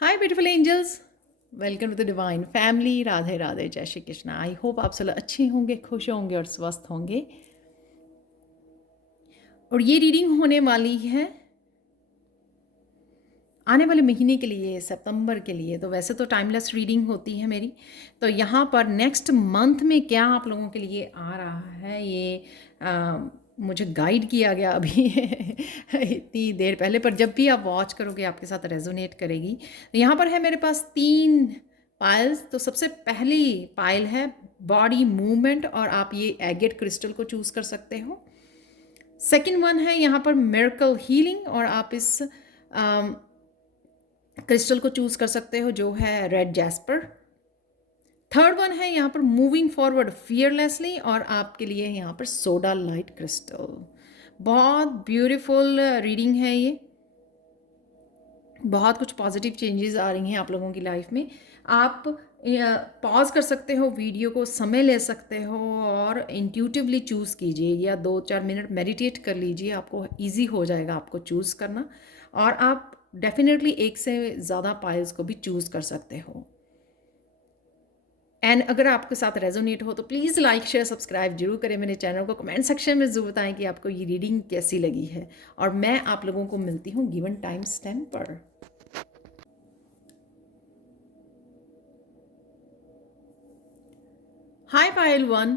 Hi beautiful angels, welcome to the divine family. Radhe Radhe, जय Shri Krishna. I hope आप सब अच्छे होंगे, खुश होंगे और स्वस्थ होंगे। और ये रीडिंग होने वाली है आने वाले महीने के लिए, सितंबर के लिए। तो वैसे तो टाइमलेस रीडिंग होती है मेरी, तो यहाँ पर नेक्स्ट मंथ में क्या आप लोगों के लिए आ रहा है ये मुझे गाइड किया गया अभी इतनी देर पहले, पर जब भी आप वॉच करोगे आपके साथ रेजोनेट करेगी। यहाँ पर है मेरे पास 3 पाइल्स। तो सबसे पहली पाइल है बॉडी मूवमेंट, और आप ये एगेट क्रिस्टल को चूज़ कर सकते हो। सेकेंड वन है यहाँ पर मिरेकल हीलिंग, और आप इस क्रिस्टल को चूज कर सकते हो जो है रेड जैस्पर। थर्ड वन है यहाँ पर मूविंग फॉरवर्ड फियरलेसली, और आपके लिए यहाँ पर सोडा लाइट क्रिस्टल। बहुत ब्यूटीफुल रीडिंग है ये। बहुत कुछ पॉजिटिव चेंजेस आ रही हैं आप लोगों की लाइफ में। आप पॉज कर सकते हो, वीडियो को समय ले सकते हो और इंट्यूटिवली चूज़ कीजिए, या 2-4 मिनट मेडिटेट कर लीजिए। आपको इजी हो जाएगा आपको चूज़ करना, और आप डेफिनेटली एक से ज़्यादा पाइल्स को भी चूज़ कर सकते हो। एंड अगर आपके साथ रेजोनेट हो तो प्लीज़ लाइक शेयर सब्सक्राइब जरूर करें मेरे चैनल को। कमेंट सेक्शन में ज़रूर बताएं कि आपको ये रीडिंग कैसी लगी है। और मैं आप लोगों को मिलती हूँ गिवन टाइम स्टैम्प पर। हाय पायल 1।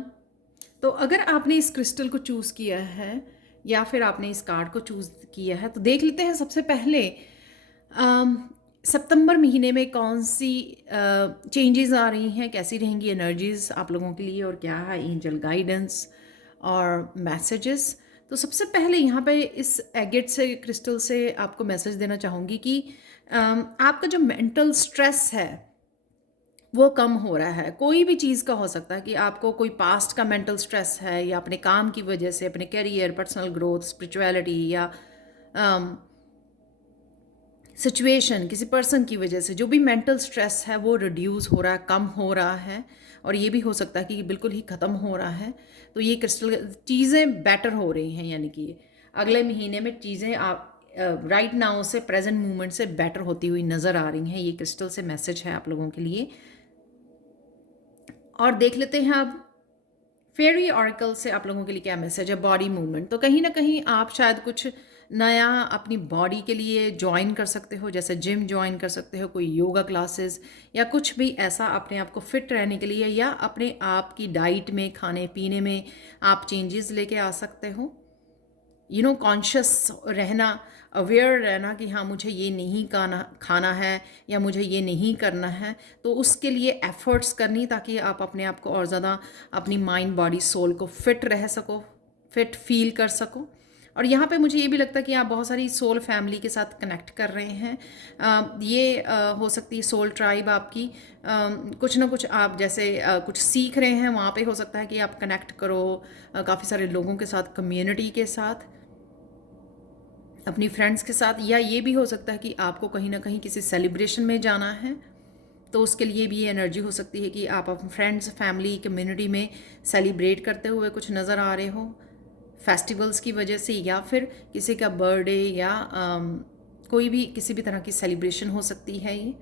तो अगर आपने इस क्रिस्टल को चूज़ किया है या फिर आपने इस कार्ड को चूज़ किया है, तो देख लेते हैं सबसे पहले सितंबर महीने में कौन सी चेंजेस आ रही हैं, कैसी रहेंगी एनर्जीज आप लोगों के लिए, और क्या है एंजल गाइडेंस और मैसेजेस। तो सबसे पहले यहाँ पे इस एगेट से क्रिस्टल से आपको मैसेज देना चाहूँगी कि आपका जो मेंटल स्ट्रेस है वो कम हो रहा है। कोई भी चीज़ का हो सकता है कि आपको कोई पास्ट का मेंटल स्ट्रेस है, या अपने काम की वजह से, अपने करियर, पर्सनल ग्रोथ, स्पिरिचुअलिटी, या सिचुएशन, किसी पर्सन की वजह से जो भी मेंटल स्ट्रेस है वो रिड्यूस हो रहा है, कम हो रहा है। और ये भी हो सकता है कि बिल्कुल ही ख़त्म हो रहा है। तो ये क्रिस्टल चीज़ें बेटर हो रही हैं, यानी कि अगले महीने में चीज़ें आप राइट नाउ से, प्रेजेंट मोमेंट से बेटर होती हुई नज़र आ रही हैं। ये क्रिस्टल से मैसेज है आप लोगों के लिए। और देख लेते हैं अब फेरी ऑरिकल से आप लोगों के लिए क्या मैसेज है। बॉडी मूवमेंट, तो कहीं ना कहीं आप शायद कुछ नया अपनी बॉडी के लिए ज्वाइन कर सकते हो, जैसे जिम ज्वाइन कर सकते हो, कोई योगा क्लासेस, या कुछ भी ऐसा अपने आप को फिट रहने के लिए, या अपने आप की डाइट में, खाने पीने में आप चेंजेस लेके आ सकते हो। कॉन्शियस रहना, अवेयर रहना कि हाँ मुझे ये नहीं खाना है, या मुझे ये नहीं करना है। तो उसके लिए एफर्ट्स करनी, ताकि आप अपने आप को और ज़्यादा अपनी माइंड, बॉडी, सोल को फिट रह सको, फिट फील कर सको। और यहाँ पे मुझे ये भी लगता है कि आप बहुत सारी सोल फैमिली के साथ कनेक्ट कर रहे हैं। हो सकती है सोल ट्राइब आपकी, कुछ ना कुछ आप जैसे कुछ सीख रहे हैं, वहाँ पे हो सकता है कि आप कनेक्ट करो काफ़ी सारे लोगों के साथ, कम्युनिटी के साथ, अपनी फ्रेंड्स के साथ। या ये भी हो सकता है कि आपको कहीं ना कहीं किसी सेलिब्रेशन में जाना है, तो उसके लिए भी ये एनर्जी हो सकती है कि आप अपने फ्रेंड्स, फैमिली, कम्युनिटी में सेलिब्रेट करते हुए कुछ नज़र आ रहे हो फेस्टिवल्स की वजह से, या फिर किसी का बर्थडे, या कोई भी किसी भी तरह की सेलिब्रेशन हो सकती है ये।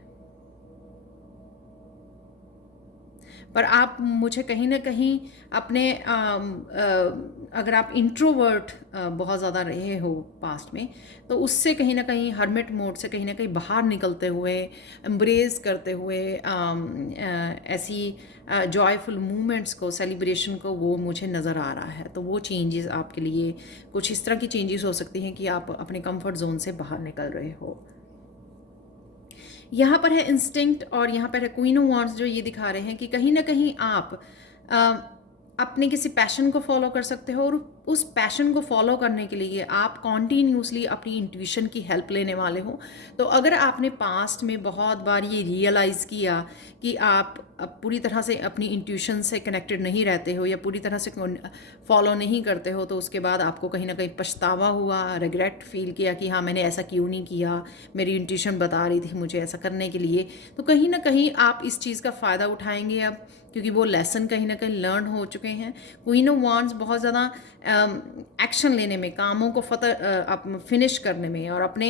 पर आप मुझे कहीं ना कहीं अपने अगर आप इंट्रोवर्ट बहुत ज़्यादा रहे हो पास्ट में, तो उससे कहीं ना कहीं हर्मिट मोड से कहीं ना कहीं बाहर निकलते हुए, एम्ब्रेस करते हुए ऐसी जॉयफुल मूवमेंट्स को, सेलिब्रेशन को, वो मुझे नज़र आ रहा है। तो वो चेंजेस आपके लिए कुछ इस तरह की चेंजेस हो सकती हैं कि आप अपने कंफर्ट जोन से बाहर निकल रहे हो। यहाँ पर है इंस्टिंक्ट, और यहाँ पर है क्वीन ऑफ वांड्स, जो ये दिखा रहे हैं कि कहीं ना कहीं आप अपने किसी पैशन को फॉलो कर सकते हो, और उस पैशन को फॉलो करने के लिए आप कॉन्टीन्यूसली अपनी इंट्यूशन की हेल्प लेने वाले हो। तो अगर आपने पास्ट में बहुत बार ये रियलाइज़ किया कि आप अब पूरी तरह से अपनी इंट्यूशन से कनेक्टेड नहीं रहते हो, या पूरी तरह से फॉलो नहीं करते हो, तो उसके बाद आपको कहीं ना कहीं पछतावा हुआ, रिग्रेट फील किया कि हाँ मैंने ऐसा क्यों नहीं किया, मेरी इंट्यूशन बता रही थी मुझे ऐसा करने के लिए। तो कहीं ना कहीं आप इस चीज़ का फ़ायदा उठाएंगे अब, क्योंकि वो लेसन कहीं ना कहीं लर्न हो चुके हैं। क्वीन ऑफ वांड्स बहुत ज़्यादा एक्शन लेने में, कामों को फिनिश करने में, और अपने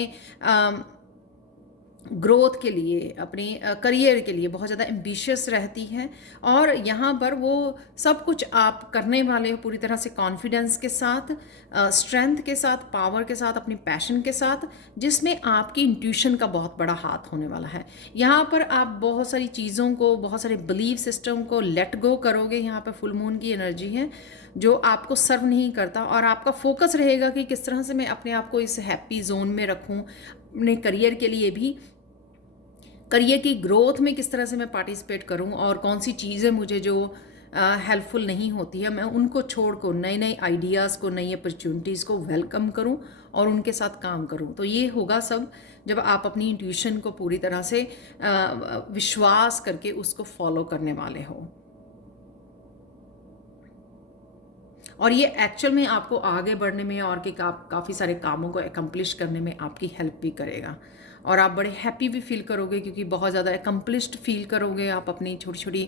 ग्रोथ के लिए, अपने करियर के लिए बहुत ज़्यादा एम्बिशियस रहती है। और यहाँ पर वो सब कुछ आप करने वाले हो पूरी तरह से कॉन्फिडेंस के साथ, स्ट्रेंथ के साथ, पावर के साथ, अपनी पैशन के साथ, जिसमें आपकी इंट्यूशन का बहुत बड़ा हाथ होने वाला है। यहाँ पर आप बहुत सारी चीज़ों को, बहुत सारे बिलीफ सिस्टम को लेट गो करोगे। यहाँ पर फुल मून की एनर्जी है जो आपको सर्व नहीं करता, और आपका फोकस रहेगा कि किस तरह से मैं अपने आप को इस हैप्पी जोन में रखूँ। अपने करियर के लिए भी, करियर की ग्रोथ में किस तरह से मैं पार्टिसिपेट करूं, और कौन सी चीज़ें मुझे जो हेल्पफुल नहीं होती है मैं उनको छोड़ कर नए नए आइडियाज़ को, नई अपॉर्चुनिटीज़ को वेलकम करूं और उनके साथ काम करूं। तो ये होगा सब जब आप अपनी इंट्यूशन को पूरी तरह से विश्वास करके उसको फॉलो करने वाले हो। और ये एक्चुअल में आपको आगे बढ़ने में और कि काफ़ी सारे कामों को एकम्प्लिश करने में आपकी हेल्प भी करेगा। और आप बड़े हैप्पी भी फील करोगे, क्योंकि बहुत ज़्यादा एकम्प्लिश्ड फील करोगे आप अपनी छोटी छोटी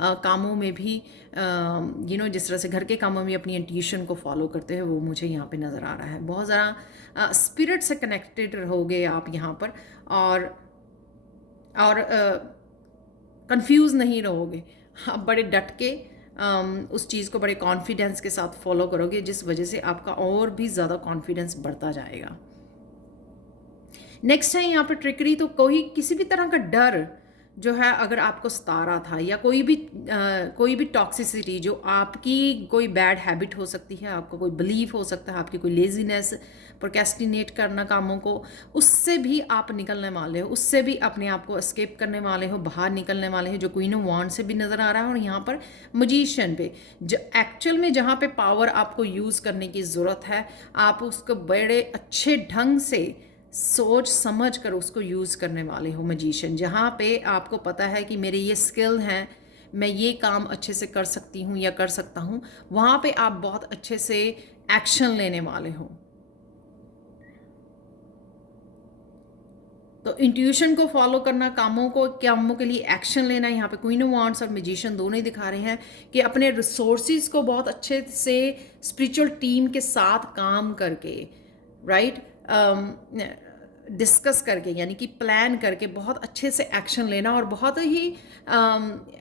कामों में भी। जिस तरह से घर के कामों में अपनी इंट्यूशन को फॉलो करते हैं, वो मुझे यहाँ पे नज़र आ रहा है। बहुत ज़्यादा स्पिरिट से कनेक्टेड रहोगे आप यहाँ पर, और कंफ्यूज नहीं रहोगे। आप बड़े डट के उस चीज़ को बड़े कॉन्फिडेंस के साथ फॉलो करोगे, जिस वजह से आपका और भी ज़्यादा कॉन्फिडेंस बढ़ता जाएगा। नेक्स्ट है यहाँ पर ट्रिकरी। तो कोई किसी भी तरह का डर जो है अगर आपको सता रहा था, या कोई भी टॉक्सिसिटी जो आपकी कोई बैड हैबिट हो सकती है, आपको कोई बिलीफ हो सकता है, आपकी कोई लेजीनेस, प्रोक्रेस्टिनेट करना कामों को, उससे भी आप निकलने वाले हो, उससे भी अपने आप को एस्केप करने वाले हो, बाहर निकलने वाले हो, जो क्वीन ऑफ वांड से भी नज़र आ रहा है। और यहाँ पर मजीशियन पे एक्चुअल में जहाँ पे पावर आपको यूज़ करने की ज़रूरत है, आप उसको बड़े अच्छे ढंग से सोच समझ कर उसको यूज़ करने वाले हो मजीशियन। जहाँ पे आपको पता है कि मेरे ये स्किल हैं, मैं ये काम अच्छे से कर सकती हूँ या कर सकता हूँ, वहाँ पे आप बहुत अच्छे से एक्शन लेने वाले हो। तो इंट्यूशन को फॉलो करना, कामों के लिए एक्शन लेना। यहाँ पे क्वीन ऑफ वांड्स और मैजिशियन दोनों ही दिखा रहे हैं कि अपने रिसोर्सेज को बहुत अच्छे से स्पिरिचुअल टीम के साथ काम करके, राइट, डिस्कस करके, यानी कि प्लान करके बहुत अच्छे से एक्शन लेना, और बहुत ही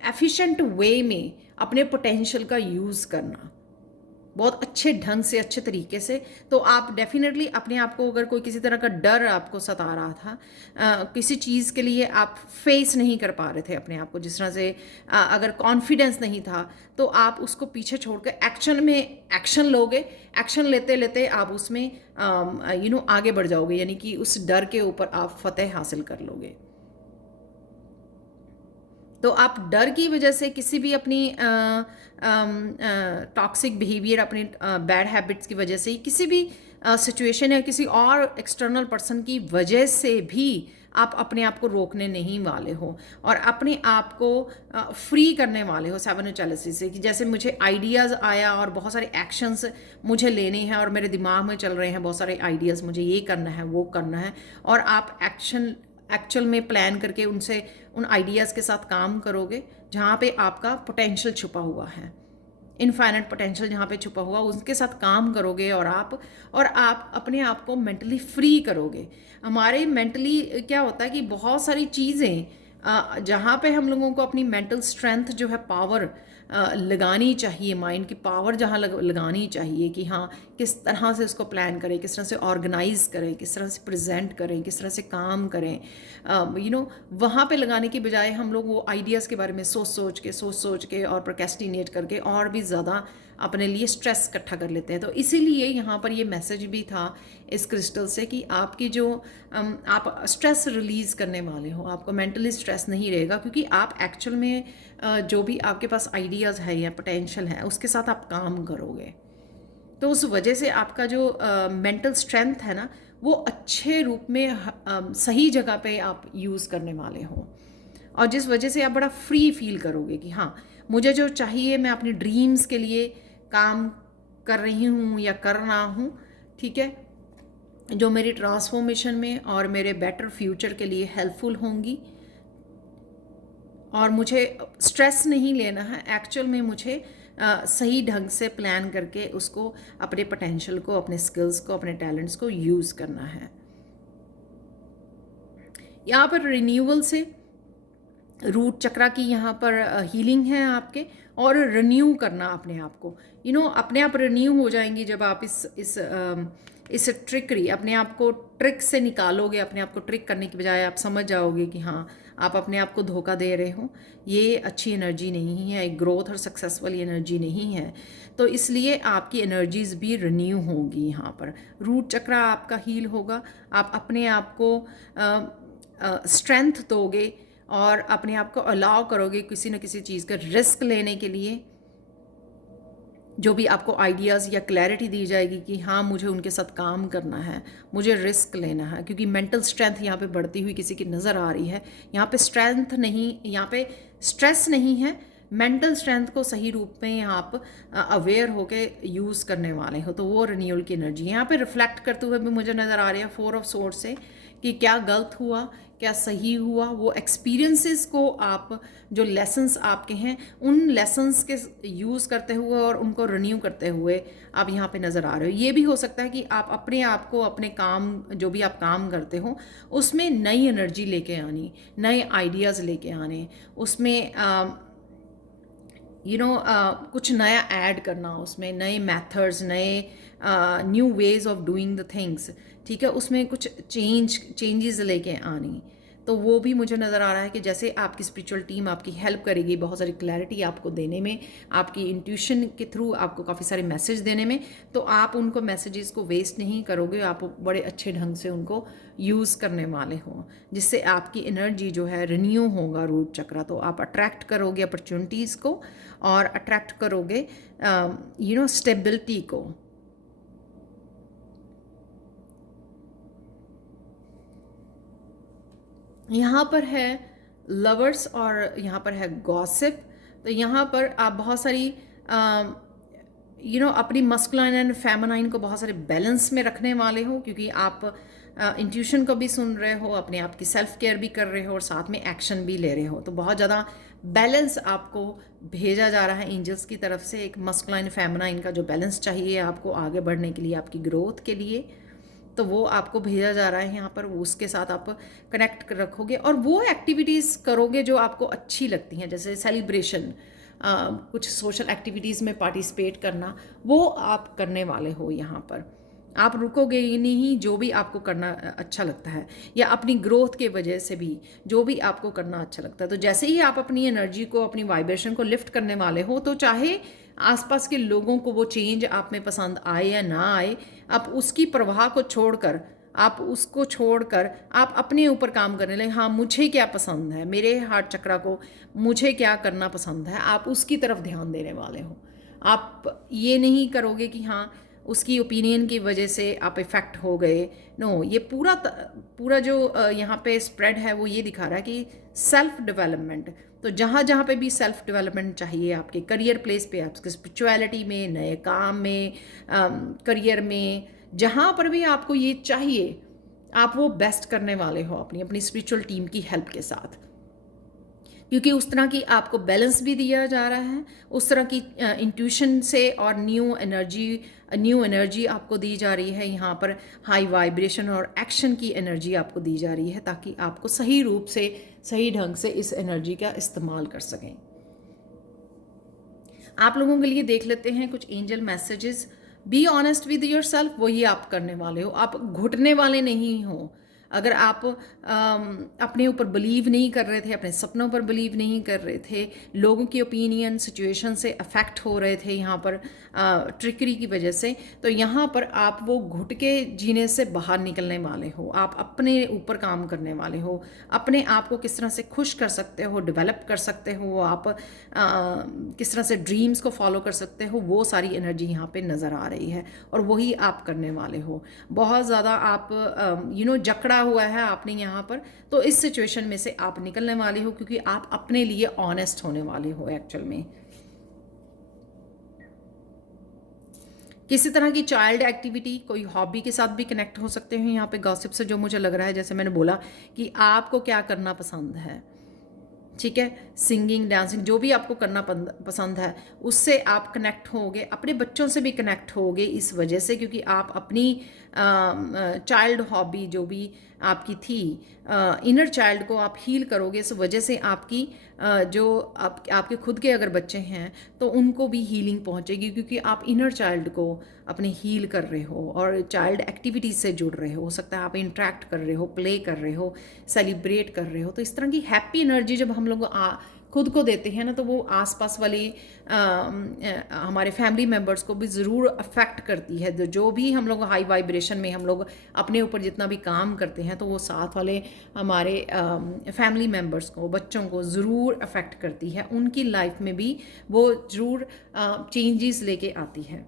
एफिशिएंट वे में अपने पोटेंशियल का यूज़ करना, बहुत अच्छे ढंग से, अच्छे तरीके से। तो आप डेफिनेटली अपने आप को, अगर कोई किसी तरह का डर आपको सता रहा था, किसी चीज़ के लिए आप फेस नहीं कर पा रहे थे अपने आप को, जिस तरह से अगर कॉन्फिडेंस नहीं था, तो आप उसको पीछे छोड़ कर एक्शन लोगे। एक्शन लेते लेते आप उसमें आगे बढ़ जाओगे, यानी कि उस डर के ऊपर आप फतेह हासिल कर लोगे। तो आप डर की वजह से किसी भी अपनी टॉक्सिक बिहेवियर, अपनी बैड हैबिट्स की वजह से, किसी भी सिचुएशन या किसी और एक्सटर्नल पर्सन की वजह से भी आप अपने आप को रोकने नहीं वाले हो, और अपने आप को फ्री करने वाले हो सेवन ऑफ चैलेंजेस से। कि जैसे मुझे आइडियाज़ आया और बहुत सारे एक्शंस मुझे लेने हैं, और मेरे दिमाग में चल रहे हैं बहुत सारे आइडियाज़, मुझे ये करना है, वो करना है, और आप एक्चुअल में प्लान करके उन आइडियाज़ के साथ काम करोगे, जहाँ पे आपका पोटेंशियल छुपा हुआ है, इनफाइनाइट पोटेंशियल जहाँ पे छुपा हुआ, उसके साथ काम करोगे, और आप अपने आप को मेंटली फ्री करोगे। हमारे मेंटली क्या होता है कि बहुत सारी चीज़ें जहाँ पे हम लोगों को अपनी मेंटल स्ट्रेंथ जो है, पावर लगानी चाहिए, माइंड की पावर जहाँ लगानी चाहिए, कि हाँ किस तरह से उसको प्लान करें, किस तरह से ऑर्गेनाइज करें, किस तरह से प्रेजेंट करें, किस तरह से काम करें, वहाँ पे लगाने की बजाय हम लोग वो आइडियाज़ के बारे में सोच सोच के और प्रोक्रेस्टिनेट करके और भी ज़्यादा अपने लिए स्ट्रेस इकट्ठा कर लेते हैं। तो इसीलिए यहाँ पर ये मैसेज भी था इस क्रिस्टल से कि आपकी जो आप स्ट्रेस रिलीज़ करने वाले हो, आपको मेंटली स्ट्रेस नहीं रहेगा, क्योंकि आप एक्चुअल में जो भी आपके पास आइडियाज़ है या पोटेंशियल है, उसके साथ आप काम करोगे। तो उस वजह से आपका जो मेंटल स्ट्रेंथ है ना, वो अच्छे रूप में सही जगह पे आप यूज़ करने वाले हो, और जिस वजह से आप बड़ा फ्री फील करोगे कि हाँ मुझे जो चाहिए, मैं अपनी ड्रीम्स के लिए काम कर रही हूँ या कर रहा हूँ, ठीक है, जो मेरी ट्रांसफॉर्मेशन में और मेरे बेटर फ्यूचर के लिए हेल्पफुल होंगी। और मुझे स्ट्रेस नहीं लेना है, एक्चुअल में मुझे सही ढंग से प्लान करके उसको, अपने पोटेंशियल को, अपने स्किल्स को, अपने टैलेंट्स को यूज़ करना है। यहाँ पर रिन्यूअल से रूट चक्रा की यहाँ पर हीलिंग है आपके, और रिन्यू करना अपने आप को, अपने आप रिन्यू हो जाएंगी जब आप इस ट्रिकरी, अपने आप को ट्रिक से निकालोगे, अपने आप को ट्रिक करने की बजाय आप समझ जाओगे कि हाँ आप अपने आप को धोखा दे रहे हो, ये अच्छी एनर्जी नहीं है, एक ग्रोथ और सक्सेस वाली एनर्जी नहीं है। तो इसलिए आपकी एनर्जीज भी रिन्यू होगी। यहाँ पर रूट चक्रा आपका हील होगा, आप अपने आप को स्ट्रेंथ दोगे और अपने आप को अलाउ करोगे किसी न किसी चीज़ का रिस्क लेने के लिए। जो भी आपको आइडियाज़ या क्लैरिटी दी जाएगी कि हाँ मुझे उनके साथ काम करना है, मुझे रिस्क लेना है, क्योंकि मेंटल स्ट्रेंथ यहाँ पे बढ़ती हुई किसी की नज़र आ रही है। यहाँ पे स्ट्रेंथ नहीं, यहाँ पे स्ट्रेस नहीं है, मेंटल स्ट्रेंथ को सही रूप में आप अवेयर होके यूज़ करने वाले हो, तो वो रिन्यूअल की एनर्जी यहाँ पे रिफ्लेक्ट करते हुए भी मुझे नज़र आ रही है 4 ऑफ सोर्ड से, कि क्या गलत हुआ क्या सही हुआ, वो एक्सपीरियंसेस को आप, जो लेसन्स आपके हैं उन लेसन्स के यूज़ करते हुए और उनको रिन्यू करते हुए आप यहाँ पे नज़र आ रहे हो। ये भी हो सकता है कि आप अपने आप को, अपने काम, जो भी आप काम करते हो उसमें नई एनर्जी लेके आनी, नए आइडियाज़ लेके आने, उसमें कुछ नया ऐड करना, उसमें नए मेथड्स, नए new ways of doing the things, ठीक है, उसमें कुछ चेंजेस लेके आनी। तो वो भी मुझे नज़र आ रहा है कि जैसे आपकी स्पिरिचुअल टीम आपकी हेल्प करेगी बहुत सारी क्लैरिटी आपको देने में, आपकी इंट्यूशन के थ्रू आपको काफ़ी सारे मैसेज देने में, तो आप उनको मैसेजेस को वेस्ट नहीं करोगे, आप बड़े अच्छे ढंग से उनको यूज़ करने वाले हो, जिससे आपकी एनर्जी जो है रिन्यू होगा रूट चक्रा। तो आप अट्रैक्ट करोगे अपॉर्चुनिटीज़ को और अट्रैक्ट करोगे स्टेबिलिटी को। यहाँ पर है लवर्स और यहाँ पर है गॉसिप। तो यहाँ पर आप बहुत सारी अपनी मस्कुलाइन एंड फेमिनाइन को बहुत सारे बैलेंस में रखने वाले हो, क्योंकि आप इंट्यूशन को भी सुन रहे हो, अपने आप की सेल्फ केयर भी कर रहे हो और साथ में एक्शन भी ले रहे हो। तो बहुत ज़्यादा बैलेंस आपको भेजा जा रहा है एंजल्स की तरफ से, एक मस्कुलाइन फेमिनाइन का जो बैलेंस चाहिए आपको आगे बढ़ने के लिए, आपकी ग्रोथ के लिए, तो वो आपको भेजा जा रहा है यहाँ पर। उसके साथ आप कनेक्ट रखोगे और वो एक्टिविटीज़ करोगे जो आपको अच्छी लगती हैं, जैसे सेलिब्रेशन, कुछ सोशल एक्टिविटीज़ में पार्टिसिपेट करना, वो आप करने वाले हो। यहाँ पर आप रुकोगे ही नहीं, जो भी आपको करना अच्छा लगता है या अपनी ग्रोथ के वजह से भी जो भी आपको करना अच्छा लगता है, तो जैसे ही आप अपनी एनर्जी को, अपनी वाइब्रेशन को लिफ्ट करने वाले हो, तो चाहे आसपास के लोगों को वो चेंज आप में पसंद आए या ना आए, आप उसकी परवाह को छोड़कर, आप उसको छोड़कर आप अपने ऊपर काम करने लगे। हाँ मुझे क्या पसंद है, मेरे हार्ट चक्रा को मुझे क्या करना पसंद है, आप उसकी तरफ ध्यान देने वाले हो। आप ये नहीं करोगे कि हाँ उसकी ओपिनियन की वजह से आप इफ़ेक्ट हो गए। नो, ये पूरा जो यहाँ पे स्प्रेड है वो ये दिखा रहा है कि सेल्फ डेवलपमेंट। तो जहाँ जहाँ पे भी सेल्फ डेवलपमेंट चाहिए, आपके करियर प्लेस पे, आपके स्पिरिचुअलिटी में, नए काम में, करियर में, जहाँ पर भी आपको ये चाहिए, आप वो बेस्ट करने वाले हो अपनी अपनी स्पिरिचुअल टीम की हेल्प के साथ, क्योंकि उस तरह की आपको बैलेंस भी दिया जा रहा है, उस तरह की इंट्यूशन से और न्यू एनर्जी आपको दी जा रही है। यहाँ पर हाई वाइब्रेशन और एक्शन की एनर्जी आपको दी जा रही है, ताकि आपको सही रूप से, सही ढंग से इस एनर्जी का इस्तेमाल कर सकें। आप लोगों के लिए देख लेते हैं कुछ angel messages. Be honest with your self, वही आप करने वाले हो, आप घुटने वाले नहीं हो। अगर आप अपने ऊपर बिलीव नहीं कर रहे थे, अपने सपनों पर बिलीव नहीं कर रहे थे, लोगों की ओपिनियन, सिचुएशन से अफेक्ट हो रहे थे यहाँ पर ट्रिकरी की वजह से, तो यहाँ पर आप वो घुट के जीने से बाहर निकलने वाले हो। आप अपने ऊपर काम करने वाले हो, अपने आप को किस तरह से खुश कर सकते हो, डेवलप कर सकते हो, आप किस तरह से ड्रीम्स को फॉलो कर सकते हो, वो सारी एनर्जी यहाँ पे नज़र आ रही है और वही आप करने वाले हो। बहुत ज़्यादा आप जकड़ा हुआ है आपने यहाँ पर, तो इस सिचुएशन में से आप निकलने वाले हो, क्योंकि आप अपने लिए ऑनेस्ट होने वाले हो। एक्चुअल में किसी तरह की चाइल्ड एक्टिविटी, कोई हॉबी के साथ भी कनेक्ट हो सकते हैं यहाँ पे गॉसिप से, जो मुझे लग रहा है, जैसे मैंने बोला कि आपको क्या करना पसंद है, ठीक है, सिंगिंग, डांसिंग, जो भी आपको करना पसंद है, उससे आप कनेक्ट होगे, अपने बच्चों से भी कनेक्ट होगे इस वजह से, क्योंकि आप अपनी चाइल्ड हॉबी जो भी आपकी थी, इनर चाइल्ड को आप हील करोगे। इस वजह से आपकी जो आपके खुद के अगर बच्चे हैं तो उनको भी हीलिंग पहुंचेगी, क्योंकि आप इनर चाइल्ड को अपने हील कर रहे हो और चाइल्ड एक्टिविटीज़ से जुड़ रहे हो सकता है आप इंटरेक्ट कर रहे हो, प्ले कर रहे हो, सेलिब्रेट कर रहे हो। तो इस तरह की हैप्पी एनर्जी जब हम लोग खुद को देते हैं ना, तो वो आसपास वाली हमारे फैमिली मेम्बर्स को भी ज़रूर अफेक्ट करती है। जो भी हम लोग हाई वाइब्रेशन में हम लोग अपने ऊपर जितना भी काम करते हैं, तो वो साथ वाले हमारे फैमिली मेम्बर्स को, बच्चों को ज़रूर अफेक्ट करती है, उनकी लाइफ में भी वो ज़रूर चेंजेस लेके आती है।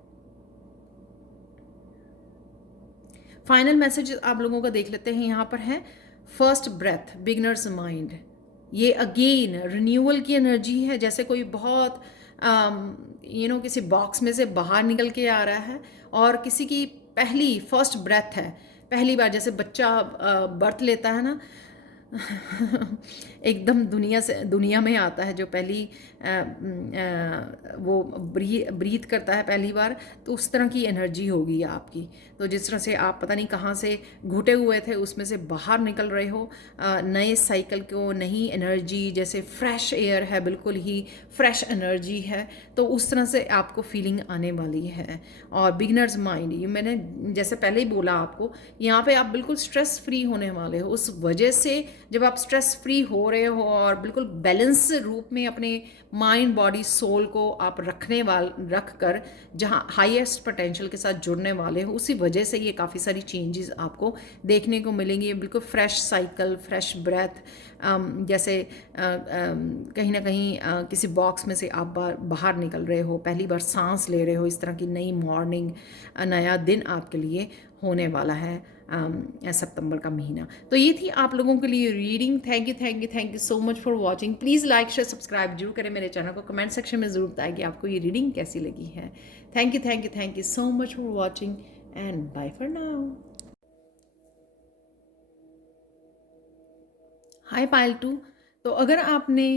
फाइनल मैसेज आप लोगों का देख लेते हैं, यहाँ पर है फर्स्ट ब्रेथ, बिगनर्स माइंड। ये अगेन रिन्यूअल की एनर्जी है, जैसे कोई बहुत किसी बॉक्स में से बाहर निकल के आ रहा है और किसी की पहली फर्स्ट ब्रेथ है, पहली बार जैसे बच्चा बर्थ लेता है ना, एकदम दुनिया में आता है जो पहली वो ब्रीथ करता है पहली बार, तो उस तरह की एनर्जी होगी आपकी। तो जिस तरह से आप पता नहीं कहाँ से घुटे हुए थे उसमें से बाहर निकल रहे हो, नए साइकिल को, नई एनर्जी, जैसे फ्रेश एयर है, बिल्कुल ही फ्रेश एनर्जी है, तो उस तरह से आपको फीलिंग आने वाली है। और बिगनर्स माइंड, ये मैंने जैसे पहले ही बोला आपको, यहाँ पे आप बिल्कुल स्ट्रेस फ्री होने वाले हो। उस वजह से जब आप स्ट्रेस फ्री हो रहे हो और बिल्कुल बैलेंस रूप में अपने माइंड, बॉडी, सोल को आप रख कर जहाँ हाईएस्ट पोटेंशियल के साथ जुड़ने वाले हो, उसी वजह से ये काफ़ी सारी चेंजेस आपको देखने को मिलेंगी। बिल्कुल फ्रेश साइकिल, फ्रेश ब्रेथ, जैसे कहीं ना कहीं किसी बॉक्स में से आप बाहर निकल रहे हो, पहली बार सांस ले रहे हो, इस तरह की नई मॉर्निंग, नया दिन आपके लिए होने वाला है सितंबर का महीना। तो ये थी आप लोगों के लिए reading. Thank you so much for watching. Please like, share, subscribe जरूर करें मेरे चैनल को। कमेंट सेक्शन में ज़रूर बताएं कि आपको ये रीडिंग कैसी लगी है। Thank you so much for watching and bye for now. Hi पायलटू। तो अगर आपने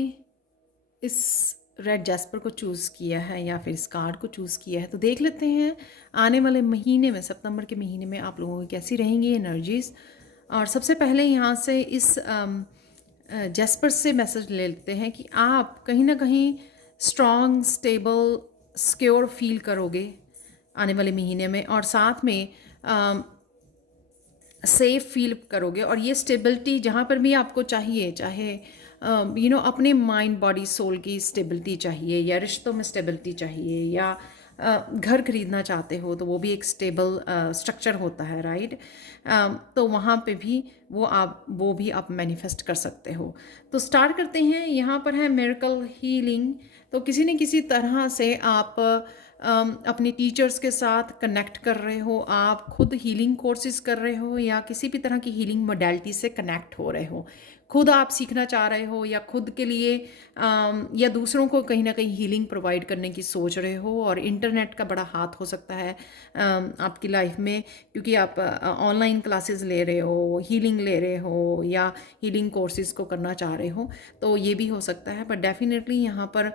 इस रेड जैस्पर को चूज़ किया है या फिर इस कार्ड को चूज़ किया है, तो देख लेते हैं आने वाले महीने में, सितंबर के महीने में आप लोगों की कैसी रहेंगी एनर्जीज़। और सबसे पहले यहाँ से इस जैस्पर से मैसेज ले लेते हैं कि आप कहीं ना कहीं स्ट्रॉन्ग, स्टेबल, सिक्योर फील करोगे आने वाले महीने में, और साथ में सेफ फील करोगे। और ये स्टेबिलिटी जहाँ पर भी आपको चाहिए, चाहे अपने माइंड, बॉडी, सोल की स्टेबिलिटी चाहिए, या रिश्तों में स्टेबिलिटी चाहिए, या घर खरीदना चाहते हो तो वो भी एक स्टेबल स्ट्रक्चर होता है, राइट। तो वहाँ पे भी वो भी आप मैनिफेस्ट कर सकते हो। तो स्टार्ट करते हैं। यहाँ पर है मिरेकल हीलिंग। तो किसी न किसी तरह से आप अपने टीचर्स के साथ कनेक्ट कर रहे हो, आप खुद हीलिंग कोर्सेज कर रहे हो, या किसी भी तरह की हीलिंग मोडेलिटी से कनेक्ट हो रहे हो, खुद आप सीखना चाह रहे हो, या खुद के लिए या दूसरों को कहीं ना कहीं हीलिंग प्रोवाइड करने की सोच रहे हो। और इंटरनेट का बड़ा हाथ हो सकता है आपकी लाइफ में, क्योंकि आप ऑनलाइन क्लासेस ले रहे हो, हीलिंग ले रहे हो, या हीलिंग कोर्सेज को करना चाह रहे हो, तो ये भी हो सकता है। बट डेफिनेटली यहाँ पर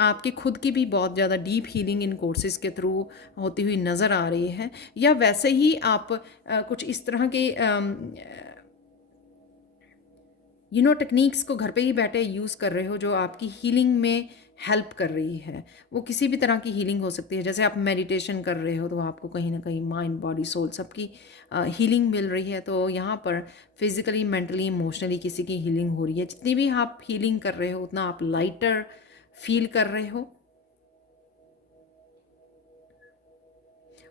आपकी खुद की भी बहुत ज़्यादा डीप हीलिंग इन कोर्सेज के थ्रू होती हुई नज़र आ रही है। या वैसे ही आप कुछ इस तरह के टेक्निक्स को घर पे ही बैठे यूज़ कर रहे हो जो आपकी हीलिंग में हेल्प कर रही है। वो किसी भी तरह की हीलिंग हो सकती है, जैसे आप मेडिटेशन कर रहे हो तो आपको कहीं ना कहीं माइंड, बॉडी, सोल सबकी हीलिंग मिल रही है। तो यहाँ पर फिजिकली, मेंटली, इमोशनली किसी की हीलिंग हो रही है। जितनी भी आप हीलिंग कर रहे हो उतना आप लाइटर फील कर रहे हो।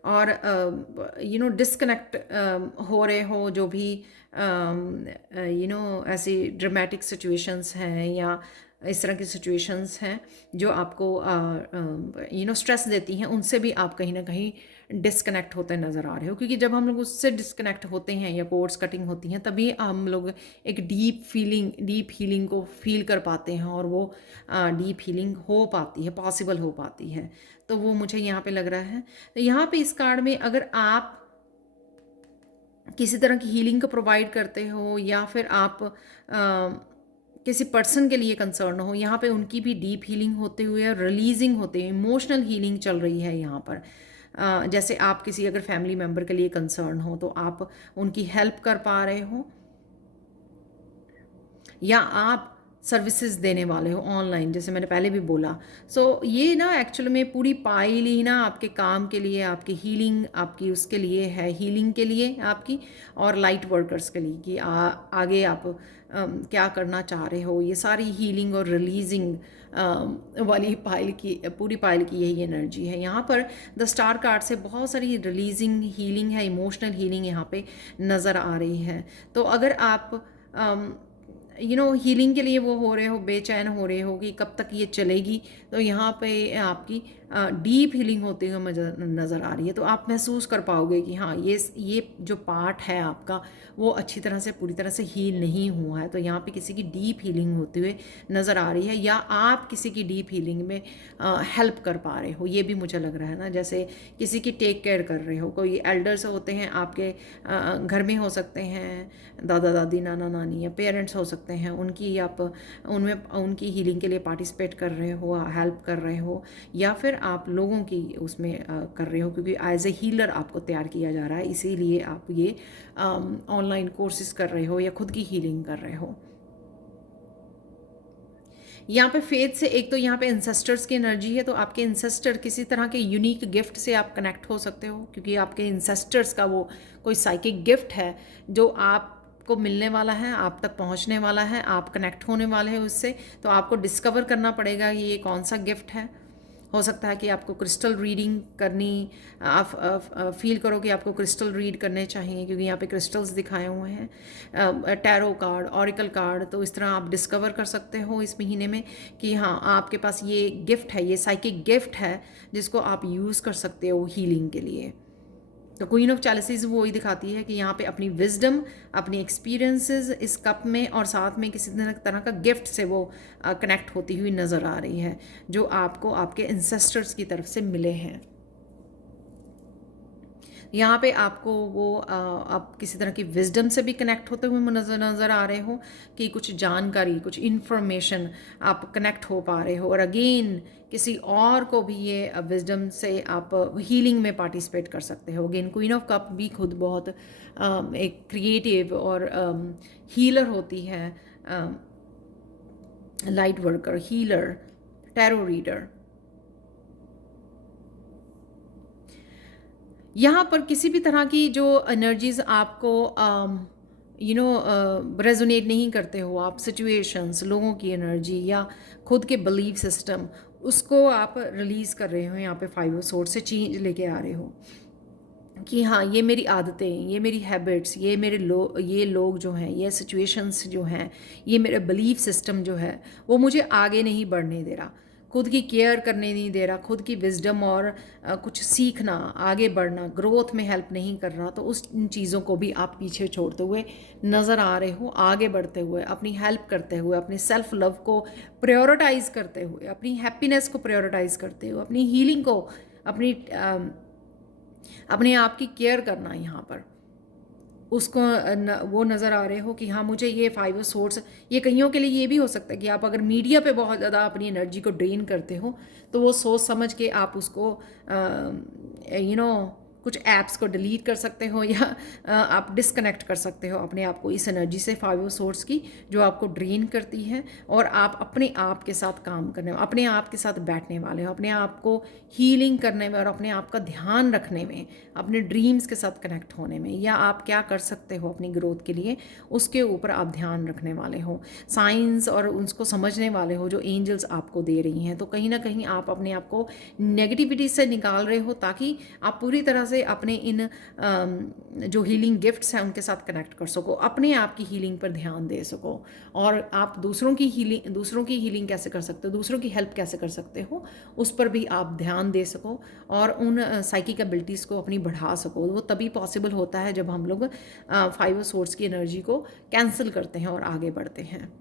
और डिस्कनेक्ट हो रहे हो, जो भी ऐसी ड्रामेटिक सिचुएशंस हैं या इस तरह की सिचुएशंस हैं जो आपको स्ट्रेस देती हैं, उनसे भी आप कहीं ना कहीं डिस्कनेक्ट होते नज़र आ रहे हो। क्योंकि जब हम लोग उससे डिस्कनेक्ट होते हैं या कोर्ड्स कटिंग होती हैं, तभी हम लोग एक डीप हीलिंग को फील कर पाते हैं, और वो डीप हीलिंग हो पाती है, पॉसिबल हो पाती है। तो वो मुझे यहाँ पे लग रहा है। तो यहाँ पे इस कार्ड में अगर आप किसी तरह की हीलिंग को प्रोवाइड करते हो, या फिर आप किसी पर्सन के लिए कंसर्न हो, यहाँ पे उनकी भी डीप हीलिंग होते हुए और रिलीजिंग होते हुए इमोशनल हीलिंग चल रही है यहाँ पर। जैसे आप किसी अगर फैमिली मेम्बर के लिए कंसर्न हो तो आप उनकी हेल्प कर पा रहे हो, या आप सर्विसेज देने वाले हो ऑनलाइन, जैसे मैंने पहले भी बोला। सो ये ना एक्चुअल में पूरी पाइल ही ना आपके काम के लिए, आपकी हीलिंग आपकी उसके लिए है, हीलिंग के लिए आपकी, और लाइट वर्कर्स के लिए कि आगे आप क्या करना चाह रहे हो। ये सारी हीलिंग और रिलीजिंग वाली पाइल की, पूरी पाइल की यही एनर्जी है। यहाँ पर द स्टार कार्ड से बहुत सारी रिलीजिंग हीलिंग है, इमोशनल हीलिंग यहाँ पे नज़र आ रही है। तो अगर आप हीलिंग के लिए वो हो रहे हो, बेचैन हो रहे हो कि कब तक ये चलेगी, तो यहाँ पे आपकी डीप हीलिंग होती हुई नज़र आ रही है। तो आप महसूस कर पाओगे कि हाँ, ये जो पार्ट है आपका वो अच्छी तरह से, पूरी तरह से हील नहीं हुआ है। तो यहाँ पे किसी की डीप हीलिंग होते हुए नज़र आ रही है, या आप किसी की डीप हीलिंग में हेल्प कर पा रहे हो, ये भी मुझे लग रहा है ना। जैसे किसी की टेक केयर कर रहे हो, कोई एल्डर्स होते हैं आपके घर में, हो सकते हैं दादा दादी, नाना नानी, या पेरेंट्स हो सकते हैं, उनकी आप उनमें उनकी हीलिंग के लिए पार्टिसिपेट कर रहे हो, हेल्प कर रहे हो, या फिर आप लोगों की उसमें कर रहे हो, क्योंकि एज ए हीलर आपको तैयार किया जा रहा है, इसीलिए आप ये ऑनलाइन कोर्सेज कर रहे हो या खुद की हीलिंग कर रहे हो। यहाँ पे फेथ से एक तो यहाँ पे इंसेस्टर्स की एनर्जी है, तो आपके इंसेस्टर किसी तरह के यूनिक गिफ्ट से आप कनेक्ट हो सकते हो, क्योंकि आपके इंसेस्टर्स का वो कोई साइकिक गिफ्ट है जो आपको मिलने वाला है, आप तक पहुँचने वाला है, आप कनेक्ट होने वाले हैं उससे। तो आपको डिस्कवर करना पड़ेगा ये कौन सा गिफ्ट है। हो सकता है कि आपको क्रिस्टल रीडिंग करनी, आप फील करो कि आपको क्रिस्टल रीड करने चाहिए, क्योंकि यहाँ पे क्रिस्टल्स दिखाए हुए हैं, टैरो कार्ड, ऑरिकल कार्ड। तो इस तरह आप डिस्कवर कर सकते हो इस महीने में कि हाँ, आपके पास ये गिफ्ट है, ये साइकिक गिफ्ट है जिसको आप यूज़ कर सकते हो हीलिंग के लिए। तो क्वीन ऑफ चैलिसेस वो ही दिखाती है कि यहाँ पे अपनी विजडम, अपनी एक्सपीरियंसेस इस कप में, और साथ में किसी तरह का गिफ्ट से वो कनेक्ट होती हुई नज़र आ रही है, जो आपको आपके इंसेस्टर्स की तरफ से मिले हैं। यहाँ पे आपको वो आप किसी तरह की विजडम से भी कनेक्ट होते हुए नज़र आ रहे हो, कि कुछ जानकारी, कुछ इन्फॉर्मेशन आप कनेक्ट हो पा रहे हो, और अगेन किसी और को भी ये विजडम से आप हीलिंग में पार्टिसिपेट कर सकते हो। अगेन क्वीन ऑफ कप भी खुद बहुत एक क्रिएटिव और हीलर होती है, light worker, healer, tarot reader. यहाँ पर किसी भी तरह की जो एनर्जीज आपको रेजोनेट नहीं करते हो, आप सिचुएशंस, लोगों की एनर्जी या खुद के बिलीफ सिस्टम, उसको आप रिलीज़ कर रहे हो। यहाँ पे 5 ऑफ सोर्स से चेंज लेके आ रहे हो कि हाँ, ये मेरी आदतें, ये मेरी हैबिट्स, ये लोग जो हैं, ये सिचुएशंस जो हैं, ये मेरा बिलीफ सिस्टम जो है, वो मुझे आगे नहीं बढ़ने दे रहा, खुद की केयर करने नहीं दे रहा, खुद की विजडम और कुछ सीखना, आगे बढ़ना, ग्रोथ में हेल्प नहीं कर रहा। तो उस इन चीज़ों को भी आप पीछे छोड़ते हुए नज़र आ रहे हो, आगे बढ़ते हुए, अपनी हेल्प करते हुए, अपनी सेल्फ लव को प्रायोरिटाइज़ करते हुए, अपनी हैप्पीनेस को प्रायोरिटाइज़ करते हुए, अपनी हीलिंग को, अपने आप की केयर करना, यहाँ पर उसको वो नज़र आ रहे हो कि हाँ, मुझे ये 5 ऑफ सोर्स। ये कईयों के लिए ये भी हो सकता है कि आप अगर मीडिया पे बहुत ज़्यादा अपनी एनर्जी को ड्रेन करते हो, तो वो सोच समझ के आप उसको कुछ ऐप्स को डिलीट कर सकते हो, या आप डिस्कनेक्ट कर सकते हो अपने आप को इस एनर्जी से, 5 ऑफ सोर्स की, जो आपको ड्रेन करती है। और आप अपने आप के साथ काम करने, अपने आप के साथ बैठने वाले हो, अपने आप को हीलिंग करने में और अपने आप का ध्यान रखने में, अपने ड्रीम्स के साथ कनेक्ट होने में, या आप क्या कर सकते हो अपनी ग्रोथ के लिए, उसके ऊपर आप ध्यान रखने वाले हो, साइंस और उसको समझने वाले हो जो एंजल्स आपको दे रही हैं। तो कहीं ना कहीं आप अपने आप को नेगेटिविटी से निकाल रहे हो, ताकि आप पूरी तरह से अपने इन जो हीलिंग गिफ्ट्स हैं उनके साथ कनेक्ट कर सको, अपने आप की हीलिंग पर ध्यान दे सको, और आप दूसरों की हीलिंग कैसे कर सकते हो, दूसरों की हेल्प कैसे कर सकते हो, उस पर भी आप ध्यान दे सको, और उन साइकिक एबिलिटीज़ को अपनी बढ़ा सको। वो तभी पॉसिबल होता है जब हम लोग 5 ऑफ सोर्स की एनर्जी को कैंसिल करते हैं और आगे बढ़ते हैं।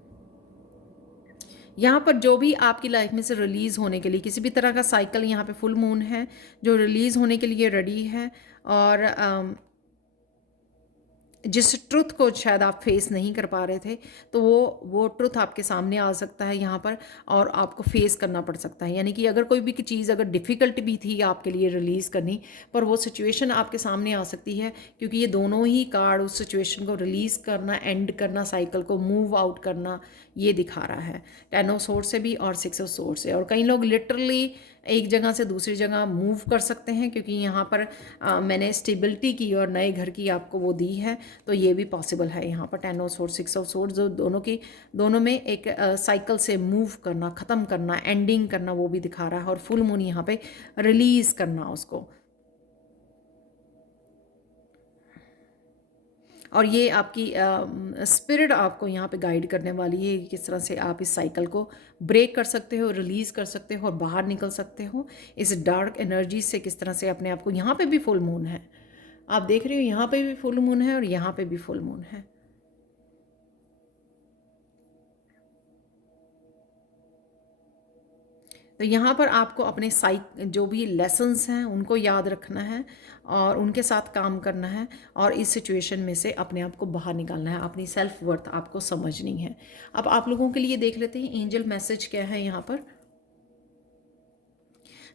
यहाँ पर जो भी आपकी लाइफ में से रिलीज़ होने के लिए किसी भी तरह का साइकिल, यहाँ पे फुल मून है जो रिलीज़ होने के लिए रेडी है, और जिस ट्रुथ को शायद आप फेस नहीं कर पा रहे थे, तो वो ट्रुथ आपके सामने आ सकता है यहाँ पर, और आपको फेस करना पड़ सकता है। यानी कि अगर कोई भी चीज़ अगर डिफ़िकल्ट भी थी आपके लिए रिलीज़ करनी, पर वो सिचुएशन आपके सामने आ सकती है, क्योंकि ये दोनों ही कार्ड उस सिचुएशन को रिलीज़ करना, एंड करना, साइकिल को मूव आउट करना, ये दिखा रहा है। 10 ऑफ सोर्ड्स से भी और 6 ऑफ सोर्ड्स से। और कई लोग लिटरली एक जगह से दूसरी जगह मूव कर सकते हैं, क्योंकि यहाँ पर मैंने स्टेबिलिटी की और नए घर की आपको वो दी है, तो ये भी पॉसिबल है। यहाँ पर 10 ऑफ सोर्ड्स, 6 ऑफ सोर्ड्स, जो दोनों में एक साइकिल से मूव करना, ख़त्म करना, एंडिंग करना, वो भी दिखा रहा है। और फुल मून यहाँ पे रिलीज़ करना उसको। और ये आपकी स्पिरिट आपको यहाँ पे गाइड करने वाली है कि किस तरह से आप इस साइकिल को ब्रेक कर सकते हो, रिलीज़ कर सकते हो और बाहर निकल सकते हो इस डार्क एनर्जी से। किस तरह से अपने आप को, यहाँ पे भी फुल मून है, आप देख रहे हो, यहाँ पे भी फुल मून है और यहाँ पे भी फुल मून है। तो यहाँ पर आपको अपने जो भी लेसन्स हैं उनको याद रखना है और उनके साथ काम करना है, और इस सिचुएशन में से अपने आप को बाहर निकालना है। अपनी सेल्फ वर्थ आपको समझनी है। अब आप लोगों के लिए देख लेते हैं एंजल मैसेज क्या है यहाँ पर।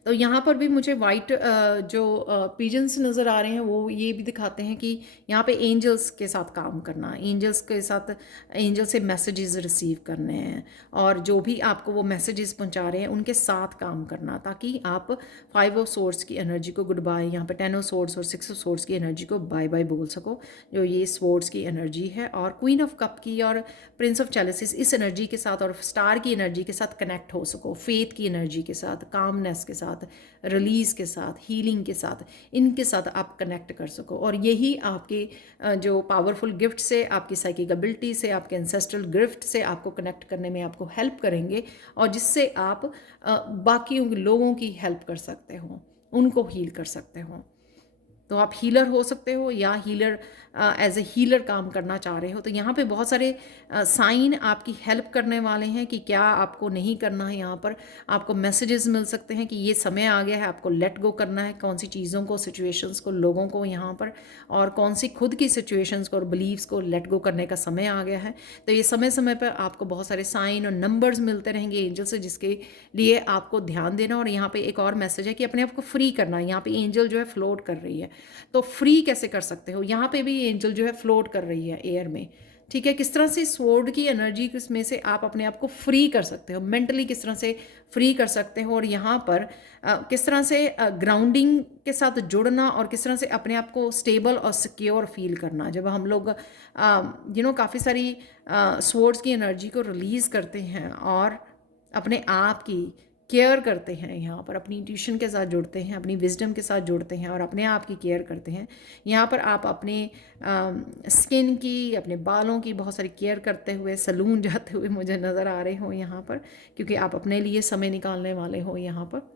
तो यहाँ पर भी मुझे वाइट जो पिजन्स नज़र आ रहे हैं, वो ये भी दिखाते हैं कि यहाँ पे एंजल्स के साथ काम करना, एंजल्स के साथ, एंजल से मैसेजेस रिसीव करने हैं, और जो भी आपको वो मैसेजेस पहुँचा रहे हैं उनके साथ काम करना, ताकि आप 5 ऑफ सोर्ड्स की एनर्जी को गुड बाय, यहाँ पे 10 ऑफ सोर्ड्स और 6 ऑफ सोर्ड्स की एनर्जी को बाय बाय बोल सको, जो ये स्वॉर्ड्स की एनर्जी है। और क्वीन ऑफ कप की और प्रिंस ऑफ चैलिसिस, इस एनर्जी के साथ और स्टार की एनर्जी के साथ कनेक्ट हो सको, फेथ की एनर्जी के साथ, कामनेस के साथ, रिलीज़ के साथ, हीलिंग के साथ, इनके साथ आप कनेक्ट कर सको। और यही आपके जो पावरफुल गिफ्ट से, आपकी साइकिक एबिलिटी से, आपके एंसेस्ट्रल गिफ्ट से आपको कनेक्ट करने में आपको हेल्प करेंगे, और जिससे आप बाकी लोगों की हेल्प कर सकते हो, उनको हील कर सकते हो। तो आप हीलर हो सकते हो, या हीलर एज ए हीलर काम करना चाह रहे हो, तो यहाँ पे बहुत सारे साइन आपकी हेल्प करने वाले हैं कि क्या आपको नहीं करना है। यहाँ पर आपको मैसेजेस मिल सकते हैं कि ये समय आ गया है, आपको लेट गो करना है कौन सी चीज़ों को, सिचुएशंस को, लोगों को यहाँ पर, और कौन सी खुद की सिचुएशंस को और बिलीव्स को लेट गो करने का समय आ गया है। तो ये समय समय पर आपको बहुत सारे साइन और नंबर्स मिलते रहेंगे एंजल से, जिसके लिए आपको ध्यान देना। और यहाँ पे एक और मैसेज है कि अपने आप को फ्री करना है। यहाँ पे एंजल जो है फ्लोट कर रही है, तो फ्री कैसे कर सकते हो, यहाँ पे भी एंजल जो है फ्लोट कर रही है एयर में। ठीक है, किस तरह से स्वॉर्ड की एनर्जी में से आप अपने आप को फ्री कर सकते हो, मेंटली किस तरह से फ्री कर सकते हो, और यहाँ पर किस तरह से ग्राउंडिंग के साथ जुड़ना, और किस तरह से अपने आप को स्टेबल और सिक्योर फील करना। जब हम लोग काफ़ी सारी स्वॉर्ड्स की एनर्जी को रिलीज़ करते हैं और अपने आप की केयर करते हैं, यहाँ पर अपनी इंट्यूशन के साथ जुड़ते हैं, अपनी विजडम के साथ जुड़ते हैं और अपने आप की केयर करते हैं। यहाँ पर आप अपने स्किन की, अपने बालों की बहुत सारी केयर करते हुए सलून जाते हुए मुझे नज़र आ रहे हो यहाँ पर, क्योंकि आप अपने लिए समय निकालने वाले हो यहाँ पर।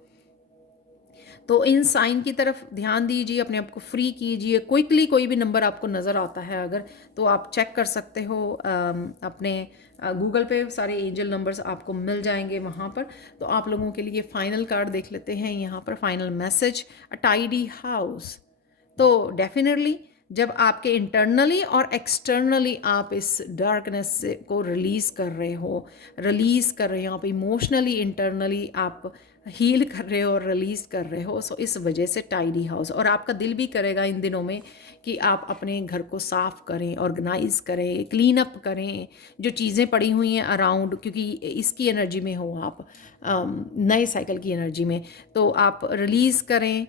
तो इन साइन की तरफ ध्यान दीजिए, अपने आप को फ्री कीजिए। क्विकली कोई भी नंबर आपको नज़र आता है अगर, तो आप चेक कर सकते हो, अपने गूगल पे सारे एंजल नंबर्स आपको मिल जाएंगे वहाँ पर। तो आप लोगों के लिए फाइनल कार्ड देख लेते हैं यहाँ पर, फाइनल मैसेज, अ टाइडी हाउस। तो डेफिनेटली जब आपके इंटरनली और एक्सटर्नली आप इस डार्कनेस को रिलीज़ कर रहे हो, आप इमोशनली, इंटरनली आप हील कर रहे हो और रिलीज़ कर रहे हो, सो इस वजह से टाइडी हाउस। और आपका दिल भी करेगा इन दिनों में कि आप अपने घर को साफ़ करें, ऑर्गेनाइज़ करें, क्लीन अप करें, जो चीज़ें पड़ी हुई हैं अराउंड, क्योंकि इसकी एनर्जी में हो आप, नए साइकिल की एनर्जी में, तो आप रिलीज़ करें,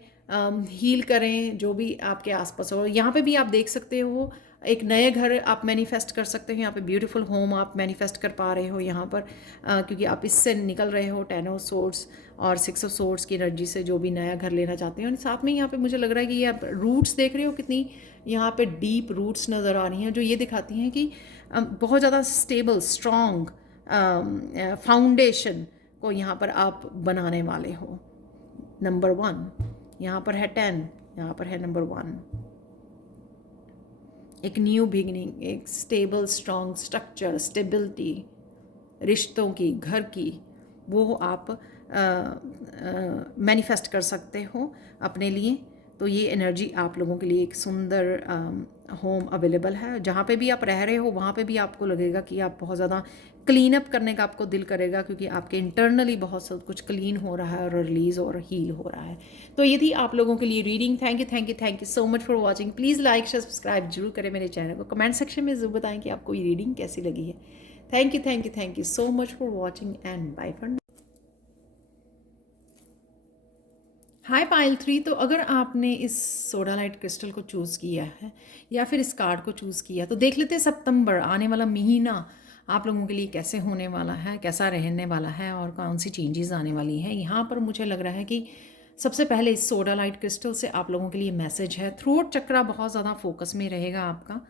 हील करें जो भी आपके आसपास हो। यहाँ पे भी आप देख सकते हो एक नए घर आप मैनिफेस्ट कर सकते हो, यहाँ पे ब्यूटीफुल होम आप मैनिफेस्ट कर पा रहे हो यहाँ पर, क्योंकि आप इससे निकल रहे हो 10 ऑफ सोर्ड्स और 6 ऑफ सोर्ड्स की एनर्जी से, जो भी नया घर लेना चाहते हैं। और साथ में यहाँ पे मुझे लग रहा है कि ये आप रूट्स देख रहे हो, कितनी यहाँ पे डीप रूट्स नज़र आ रही हैं, जो ये दिखाती हैं कि बहुत ज़्यादा स्टेबल, स्ट्रॉन्ग फाउंडेशन को यहाँ पर आप बनाने वाले हो। नंबर 1 यहाँ पर है 10, यहाँ पर है नंबर 1, एक न्यू बिगिनिंग, एक स्टेबल स्ट्रॉन्ग स्ट्रक्चर, स्टेबिलिटी रिश्तों की, घर की, वो आप मैनिफेस्ट कर सकते हो अपने लिए। तो ये एनर्जी आप लोगों के लिए एक सुंदर होम अवेलेबल है। जहाँ पे भी आप रह रहे हो वहाँ पे भी आपको लगेगा कि आप बहुत ज़्यादा क्लीन अप करने का आपको दिल करेगा, क्योंकि आपके इंटरनली बहुत सब कुछ क्लीन हो रहा है और रिलीज़ और हील हो रहा है। तो ये थी आप लोगों के लिए reading. Thank you so much for watching. Please like share subscribe जरूर करें मेरे चैनल को। कमेंट सेक्शन में ज़रूर बताएं कि आपको ये रीडिंग कैसी लगी है। Thank you so much for watching and bye for. Hi Payal 3। तो अगर आपने इस सोडा लाइट क्रिस्टल को चूज़ किया है या फिर इस कार्ड को चूज़ किया, तो देख लेते हैं सितंबर आने वाला महीना आप लोगों के लिए कैसे होने वाला है, कैसा रहने वाला है और कौन सी चेंजेस आने वाली हैं। यहाँ पर मुझे लग रहा है कि सबसे पहले इस सोडा लाइट क्रिस्टल से आप लोगों के लिए मैसेज है। थ्रोट चक्रा बहुत ज़्यादा फोकस में रहेगा आपका।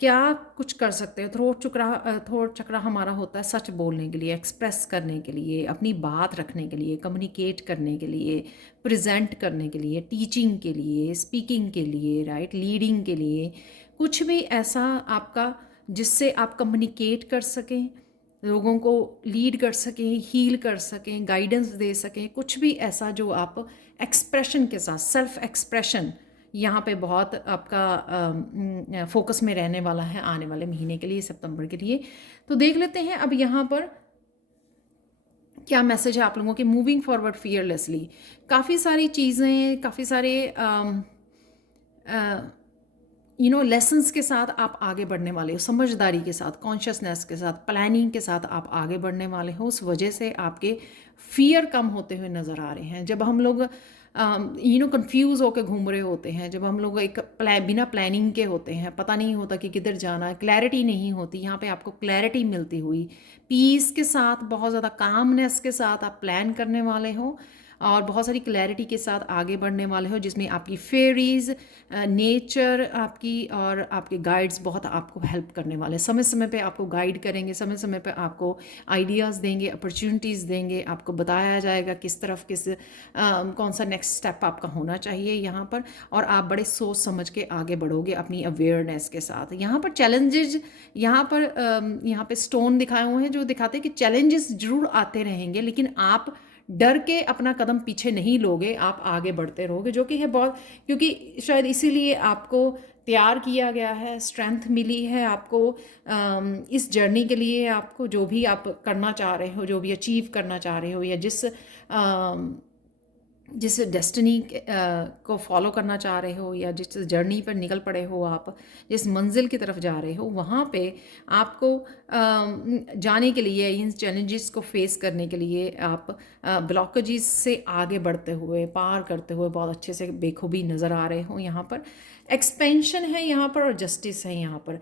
क्या कुछ कर सकते हो। थ्रोट चक्रा हमारा होता है सच बोलने के लिए, एक्सप्रेस करने के लिए, अपनी बात रखने के लिए, कम्युनिकेट करने के लिए, प्रेजेंट करने के लिए, टीचिंग के लिए, स्पीकिंग के लिए, राइट, लीडिंग के लिए, कुछ भी ऐसा आपका जिससे आप कम्युनिकेट कर सकें, लोगों को लीड कर सकें, हील कर सकें, गाइडेंस दे सकें, कुछ भी ऐसा जो आप एक्सप्रेशन के साथ, सेल्फ एक्सप्रेशन यहाँ पे बहुत आपका फोकस में रहने वाला है आने वाले महीने के लिए, सितंबर के लिए। तो देख लेते हैं अब यहाँ पर क्या मैसेज है आप लोगों के। मूविंग फॉरवर्ड फियरलेसली, काफ़ी सारी चीज़ें, काफ़ी सारे लेसन्स के साथ आप आगे बढ़ने वाले हो, समझदारी के साथ, कॉन्शियसनेस के साथ, प्लानिंग के साथ आप आगे बढ़ने वाले हो। उस वजह से आपके फियर कम होते हुए नज़र आ रहे हैं। जब हम लोग कंफ्यूज होकर घूम रहे होते हैं, जब हम लोग बिना प्लानिंग के होते हैं, पता नहीं होता कि किधर जाना है, क्लैरिटी नहीं होती, यहाँ पे आपको क्लैरिटी मिलती हुई, पीस के साथ, बहुत ज़्यादा कामनेस के साथ आप प्लान करने वाले हो और बहुत सारी क्लैरिटी के साथ आगे बढ़ने वाले हो, जिसमें आपकी फेरीज, नेचर आपकी और आपके गाइड्स बहुत आपको हेल्प करने वाले हैं। समय समय पे आपको गाइड करेंगे, समय समय पे आपको आइडियाज़ देंगे, अपॉर्चुनिटीज़ देंगे, आपको बताया जाएगा किस तरफ कौन सा नेक्स्ट स्टेप आपका होना चाहिए यहाँ पर, और आप बड़े सोच समझ के आगे बढ़ोगे अपनी अवेयरनेस के साथ। यहाँ पर चैलेंजेस, यहाँ पे स्टोन दिखाए हुए हैं जो दिखाते हैं कि चैलेंजेस जरूर आते रहेंगे, लेकिन आप डर के अपना कदम पीछे नहीं लोगे, आप आगे बढ़ते रहोगे, जो कि है बहुत, क्योंकि शायद इसीलिए आपको तैयार किया गया है, स्ट्रेंथ मिली है आपको इस जर्नी के लिए। आपको जो भी आप करना चाह रहे हो, जो भी अचीव करना चाह रहे हो, या जिस डेस्टिनी को फॉलो करना चाह रहे हो, या जिस जर्नी पर निकल पड़े हो, आप जिस मंजिल की तरफ जा रहे हो, वहाँ पे आपको जाने के लिए, इन चैलेंजेस को फेस करने के लिए आप ब्लॉकेजेस से आगे बढ़ते हुए, पार करते हुए बहुत अच्छे से बेखूबी नज़र आ रहे हो। यहाँ पर एक्सपेंशन है यहाँ पर और जस्टिस है यहाँ पर।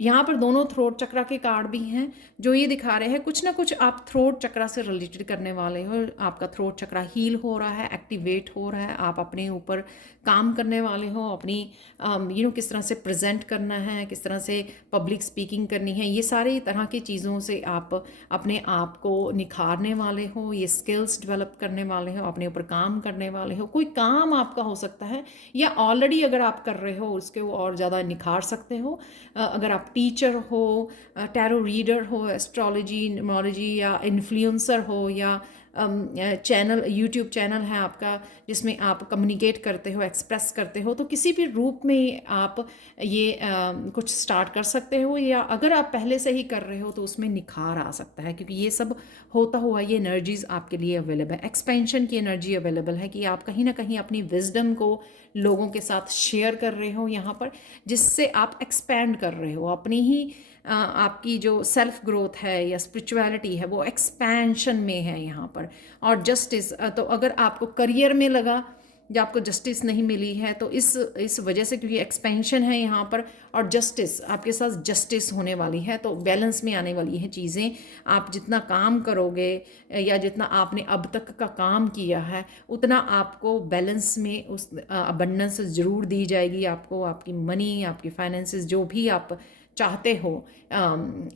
यहाँ पर दोनों थ्रोट चक्रा के कार्ड भी हैं जो ये दिखा रहे हैं कुछ ना कुछ आप थ्रोट चक्रा से रिलेटेड करने वाले हो। आपका थ्रोट चक्रा हील हो रहा है, एक्टिवेट हो रहा है, आप अपने ऊपर काम करने वाले हो, अपनी किस तरह से प्रेजेंट करना है, किस तरह से पब्लिक स्पीकिंग करनी है, ये सारी तरह की चीज़ों से आप अपने आप को निखारने वाले हो, ये स्किल्स डेवलप करने वाले हो, अपने ऊपर काम करने वाले हो। कोई काम आपका हो सकता है या ऑलरेडी अगर आप कर रहे हो उसके वो और ज़्यादा निखार सकते हो। अगर आप टीचर हो, टैरो रीडर हो, एस्ट्रोलॉजी, न्यूमरोलॉजी, या इन्फ्लुएंसर हो, या चैनल, यूट्यूब चैनल है आपका जिसमें आप कम्युनिकेट करते हो, एक्सप्रेस करते हो, तो किसी भी रूप में आप ये कुछ स्टार्ट कर सकते हो, या अगर आप पहले से ही कर रहे हो तो उसमें निखार आ सकता है, क्योंकि ये सब होता हुआ ये एनर्जीज आपके लिए अवेलेबल है। एक्सपेंशन की एनर्जी अवेलेबल है कि आप कहीं ना कहीं अपनी विजडम को लोगों के साथ शेयर कर रहे हो यहाँ पर, जिससे आप एक्सपैंड कर रहे हो अपनी ही आपकी जो सेल्फ ग्रोथ है या स्पिरिचुअलिटी है वो एक्सपेंशन में है यहाँ पर। और जस्टिस, तो अगर आपको करियर में लगा या आपको जस्टिस नहीं मिली है तो इस वजह से, क्योंकि एक्सपेंशन है यहाँ पर और जस्टिस, आपके साथ जस्टिस होने वाली है, तो बैलेंस में आने वाली है चीज़ें। आप जितना काम करोगे या जितना आपने अब तक का काम किया है उतना आपको बैलेंस में उस अबंडेंस ज़रूर दी जाएगी आपको। आपकी मनी, आपकी फाइनेंसेस, जो भी आप चाहते हो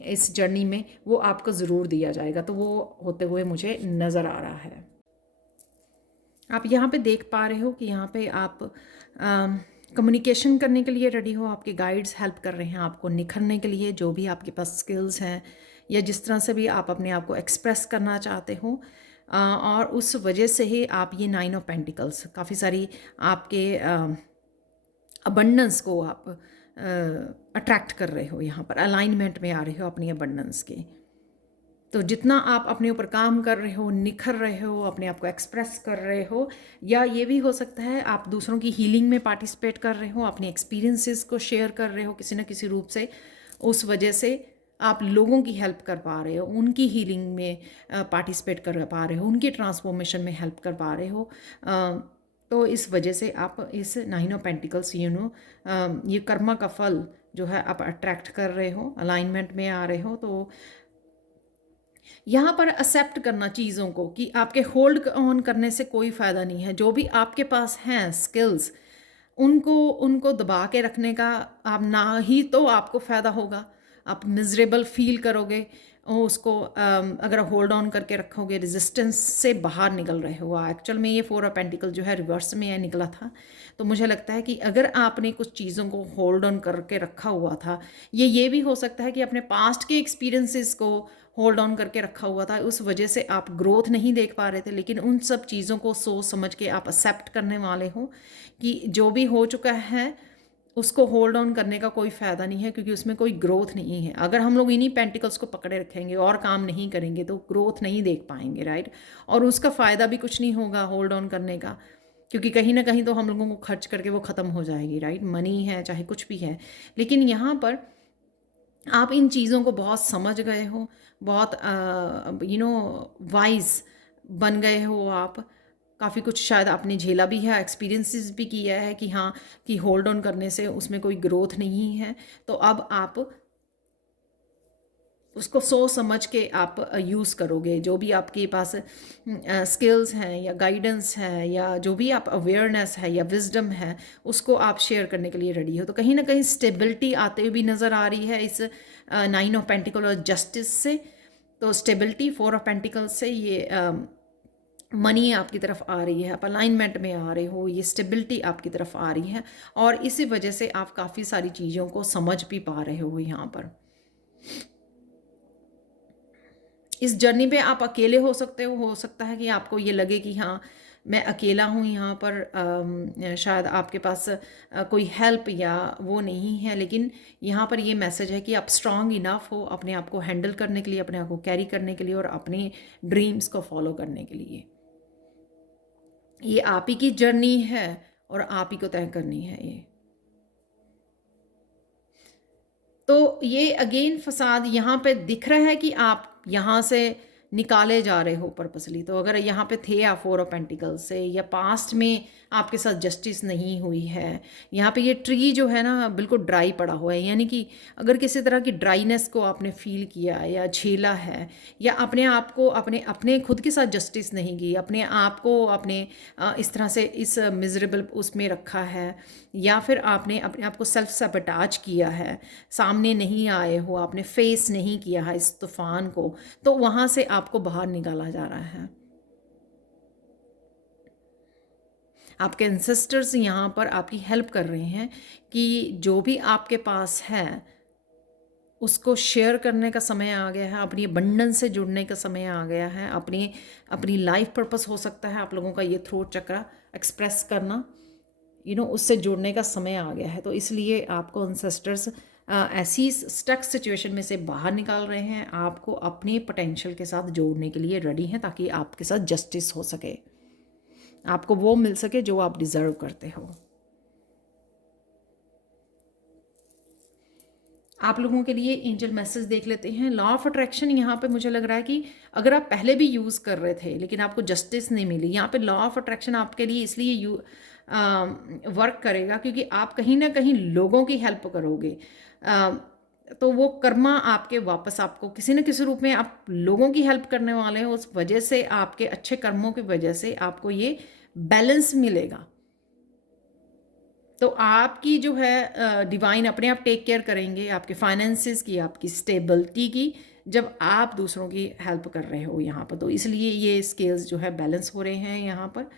इस जर्नी में, वो आपको ज़रूर दिया जाएगा। तो वो होते हुए मुझे नज़र आ रहा है। आप यहाँ पे देख पा रहे हो कि यहाँ पे आप कम्युनिकेशन करने के लिए रेडी हो, आपके गाइड्स हेल्प कर रहे हैं आपको निखरने के लिए, जो भी आपके पास स्किल्स हैं या जिस तरह से भी आप अपने आप को एक्सप्रेस करना चाहते हो। और उस वजह से ही आप ये 9 ऑफ पेंटिकल्स काफ़ी सारी आपके अबंडेंस को आप अट्रैक्ट कर रहे हो, यहाँ पर अलाइनमेंट में आ रहे हो अपनी अबंडेंस के। तो जितना आप अपने ऊपर काम कर रहे हो, निखर रहे हो, अपने आप को एक्सप्रेस कर रहे हो, या ये भी हो सकता है आप दूसरों की हीलिंग में पार्टिसिपेट कर रहे हो, अपने एक्सपीरियंसेस को शेयर कर रहे हो किसी न किसी रूप से, उस वजह से आप लोगों की हेल्प कर पा रहे हो, उनकी हीलिंग में पार्टिसिपेट कर पा रहे हो, उनकी ट्रांसफॉर्मेशन में हेल्प कर पा रहे हो। तो इस वजह से आप इस 9 ऑफ पेंटिकल्स ये कर्मा का फल जो है आप अट्रैक्ट कर रहे हो, अलाइनमेंट में आ रहे हो। तो यहाँ पर एक्सेप्ट करना चीज़ों को कि आपके होल्ड ऑन करने से कोई फ़ायदा नहीं है। जो भी आपके पास हैं स्किल्स, उनको उनको दबा के रखने का आप ना ही तो आपको फ़ायदा होगा, आप मिजरेबल फील करोगे। और उसको अगर होल्ड ऑन करके रखोगे, रेजिस्टेंस से बाहर निकल रहे हो। एक्चुअल में ये 4 ऑफ पेंटिकल जो है रिवर्स में निकला था। तो मुझे लगता है कि अगर आपने कुछ चीज़ों को होल्ड ऑन करके रखा हुआ था, ये भी हो सकता है कि अपने पास्ट के एक्सपीरियंसेस को होल्ड ऑन करके रखा हुआ था, उस वजह से आप ग्रोथ नहीं देख पा रहे थे। लेकिन उन सब चीज़ों को सोच समझ के आप एक्सेप्ट करने वाले हो कि जो भी हो चुका है उसको होल्ड ऑन करने का कोई फ़ायदा नहीं है, क्योंकि उसमें कोई ग्रोथ नहीं है। अगर हम लोग इन्हीं पेंटिकल्स को पकड़े रखेंगे और काम नहीं करेंगे तो ग्रोथ नहीं देख पाएंगे, राइट। और उसका फ़ायदा भी कुछ नहीं होगा होल्ड ऑन करने का, क्योंकि कहीं ना कहीं तो हम लोगों को खर्च करके वो ख़त्म हो जाएगी, राइट। मनी है चाहे कुछ भी है। लेकिन यहाँ पर आप इन चीज़ों को बहुत समझ गए हो, बहुत वाइज बन गए हो आप। काफ़ी कुछ शायद आपने झेला भी है, एक्सपीरियंसेस भी किया है कि हाँ, कि होल्ड ऑन करने से उसमें कोई ग्रोथ नहीं है। तो अब आप उसको सोच समझ के आप यूज़ करोगे। जो भी आपके पास स्किल्स हैं या गाइडेंस है या जो भी आप अवेयरनेस है या विजडम है, उसको आप शेयर करने के लिए रेडी हो। तो कहीं ना कहीं स्टेबिलिटी आते हुए भी नज़र आ रही है इस 9 ऑफ पेंटिकल और जस्टिस से। तो स्टेबिलिटी 4 ऑफ पेंटिकल से ये मनी आपकी तरफ आ रही है, आप अलाइनमेंट में आ रहे हो, ये स्टेबिलिटी आपकी तरफ आ रही है। और इसी वजह से आप काफ़ी सारी चीज़ों को समझ भी पा रहे हो यहाँ पर। इस जर्नी पे आप अकेले हो सकते हो सकता है कि आपको ये लगे कि हाँ, मैं अकेला हूँ यहाँ पर, शायद आपके पास कोई हेल्प या वो नहीं है। लेकिन यहाँ पर ये मैसेज है कि आप स्ट्रांग इनफ हो अपने आप को हैंडल करने के लिए, अपने आप को कैरी करने के लिए और अपने ड्रीम्स को फॉलो करने के लिए। ये आप ही की जर्नी है और आप ही को तय करनी है ये। तो ये अगेन फसाद यहाँ पे दिख रहा है कि आप यहाँ से निकाले जा रहे हो पर्पसली। तो अगर यहाँ पे थे आप 4 ऑफ पेंटिकल्स से, या पास्ट में आपके साथ जस्टिस नहीं हुई है, यहाँ पे ये ट्री जो है ना बिल्कुल ड्राई पड़ा हुआ है। यानी कि अगर किसी तरह की ड्राइनेस को आपने फील किया या झेला है, या अपने आप को अपने अपने खुद के साथ जस्टिस नहीं की, अपने आप को अपने इस तरह से इस मिजरेबल उसमें रखा है, या फिर आपने अपने आप को सेल्फ सबटाज किया है, सामने नहीं आए हो, आपने फेस नहीं किया है इस तूफान को, तो वहाँ से आपको बाहर निकाला जा रहा है। आपके एंसेस्टर्स यहाँ पर आपकी हेल्प कर रहे हैं कि जो भी आपके पास है उसको शेयर करने का समय आ गया है, अपनी बंडन से जुड़ने का समय आ गया है। अपनी अपनी लाइफ पर्पस हो सकता है आप लोगों का ये थ्रोट चक्र एक्सप्रेस करना, उससे जुड़ने का समय आ गया है। तो इसलिए आपको एंसेस्टर्स ऐसी स्टक सिचुएशन में से बाहर निकाल रहे हैं, आपको अपने पोटेंशियल के साथ जोड़ने के लिए रेडी हैं, ताकि आपके साथ जस्टिस हो सके, आपको वो मिल सके जो आप डिज़र्व करते हो। आप लोगों के लिए एंजल मैसेज देख लेते हैं। लॉ ऑफ अट्रैक्शन यहाँ पे मुझे लग रहा है कि अगर आप पहले भी यूज़ कर रहे थे लेकिन आपको जस्टिस नहीं मिली, यहाँ पे लॉ ऑफ अट्रैक्शन आपके लिए इसलिए वर्क करेगा क्योंकि आप कहीं ना कहीं लोगों की हेल्प करोगे। तो वो कर्मा आपके वापस आपको किसी न किसी रूप में आप लोगों की हेल्प करने वाले हैं। उस वजह से आपके अच्छे कर्मों की वजह से आपको ये बैलेंस मिलेगा। तो आपकी जो है डिवाइन अपने आप टेक केयर करेंगे आपके फाइनेंसेस की, आपकी स्टेबिलिटी की, जब आप दूसरों की हेल्प कर रहे हो यहाँ पर। तो इसलिए ये स्केल्स जो है बैलेंस हो रहे हैं यहाँ पर।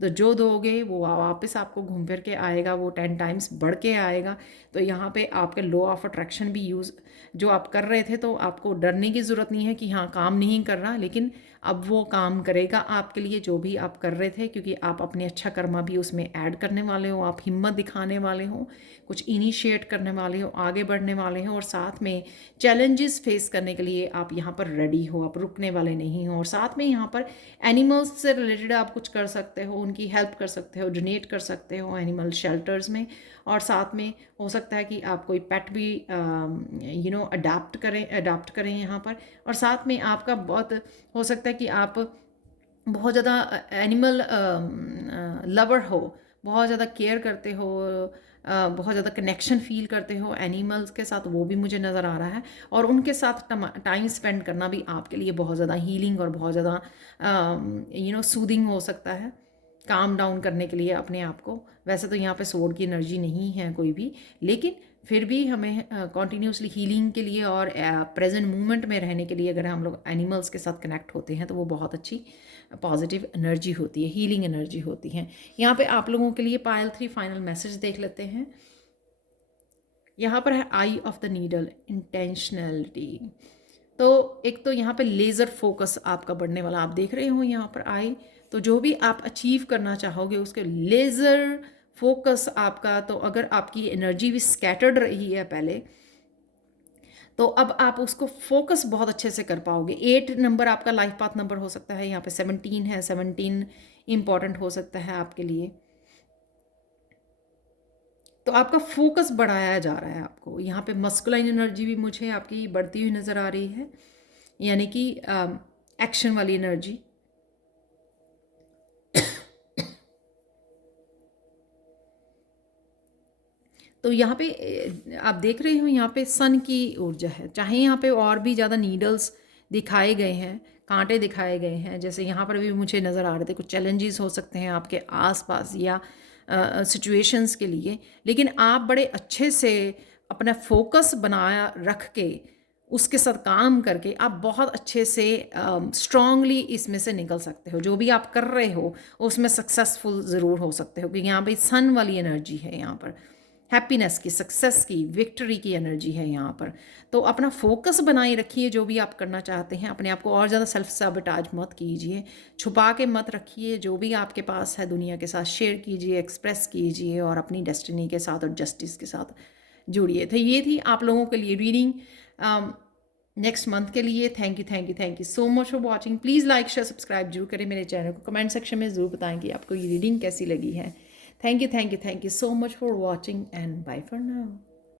तो जो दोगे वो वापस आपको घूम फिर के आएगा, वो 10 टाइम्स बढ़ के आएगा। तो यहाँ पे आपके लॉ ऑफ अट्रैक्शन भी यूज़ जो आप कर रहे थे, तो आपको डरने की ज़रूरत नहीं है कि हाँ काम नहीं कर रहा, लेकिन अब वो काम करेगा आपके लिए जो भी आप कर रहे थे, क्योंकि आप अपने अच्छा कर्मा भी उसमें ऐड करने वाले हो, आप हिम्मत दिखाने वाले हो, कुछ इनिशिएट करने वाले हो, आगे बढ़ने वाले हो, और साथ में चैलेंजेस फेस करने के लिए आप यहाँ पर रेडी हो, आप रुकने वाले नहीं हो। और साथ में यहाँ पर एनिमल्स से रिलेटेड आप कुछ कर सकते हो, उनकी हेल्प कर सकते हो, डोनेट कर सकते हो एनिमल शेल्टर्स में। और साथ में हो सकता है कि आप कोई पेट भी अडाप्ट करें यहाँ पर। और साथ में आपका बहुत हो सकता है कि आप बहुत ज़्यादा एनिमल लवर हो, बहुत ज़्यादा केयर करते हो, बहुत ज़्यादा कनेक्शन फील करते हो एनिमल्स के साथ, वो भी मुझे नज़र आ रहा है। और उनके साथ टाइम स्पेंड करना भी आपके लिए बहुत ज़्यादा हीलिंग और बहुत ज़्यादा सूदिंग हो सकता है, काम डाउन करने के लिए अपने आप को। वैसे तो यहाँ पे सोड की एनर्जी नहीं है कोई भी, लेकिन फिर भी हमें कॉन्टीन्यूसली हीलिंग के लिए और प्रेजेंट मोमेंट में रहने के लिए अगर हम लोग एनिमल्स के साथ कनेक्ट होते हैं तो वो बहुत अच्छी पॉजिटिव एनर्जी होती है, हीलिंग एनर्जी होती है। यहाँ पे आप लोगों के लिए पायल 3 फाइनल मैसेज देख लेते हैं। यहाँ पर है आई ऑफ द नीडल, इंटेंशनलिटी। तो एक तो यहाँ पे लेज़र फोकस आपका बढ़ने वाला, आप देख रहे हो यहाँ पर आई, तो जो भी आप अचीव करना चाहोगे उसके लेज़र फोकस आपका। तो अगर आपकी एनर्जी भी स्कैटर्ड रही है पहले, तो अब आप उसको फोकस बहुत अच्छे से कर पाओगे। 8 नंबर आपका लाइफ पाथ नंबर हो सकता है, यहाँ पे 17 है, 17 इंपॉर्टेंट हो सकता है आपके लिए। तो आपका फोकस बढ़ाया जा रहा है आपको। यहाँ पे मस्कुलाइन एनर्जी भी मुझे आपकी बढ़ती हुई नज़र आ रही है, यानी कि एक्शन वाली एनर्जी। तो यहाँ पे आप देख रहे हो यहाँ पे सन की ऊर्जा है, चाहे यहाँ पे और भी ज़्यादा नीडल्स दिखाए गए हैं, कांटे दिखाए गए हैं, जैसे यहाँ पर भी मुझे नज़र आ रहे थे, कुछ चैलेंजेस हो सकते हैं आपके आसपास या सिचुएशंस के लिए, लेकिन आप बड़े अच्छे से अपना फोकस बनाया रख के उसके साथ काम करके आप बहुत अच्छे से स्ट्रांगली इसमें से निकल सकते हो। जो भी आप कर रहे हो उसमें सक्सेसफुल ज़रूर हो सकते हो, क्योंकि यहाँ पे सन वाली एनर्जी है, यहाँ पर हैप्पीनेस की, सक्सेस की, विक्ट्री की एनर्जी है यहाँ पर। तो अपना फोकस बनाए रखिए, जो भी आप करना चाहते हैं अपने आप को और ज़्यादा सेल्फ सबटाज मत कीजिए, छुपा के मत रखिए, जो भी आपके पास है दुनिया के साथ शेयर कीजिए, एक्सप्रेस कीजिए और अपनी डेस्टिनी के साथ और जस्टिस के साथ जुड़िए। तो ये थी आप लोगों के लिए रीडिंग नेक्स्ट मंथ के लिए। Thank you so much for watching. Please like share subscribe जरूर करें मेरे चैनल को, कमेंट सेक्शन में ज़रूर बताएं कि आपको ये रीडिंग कैसी लगी है। Thank you so much for watching and bye for now.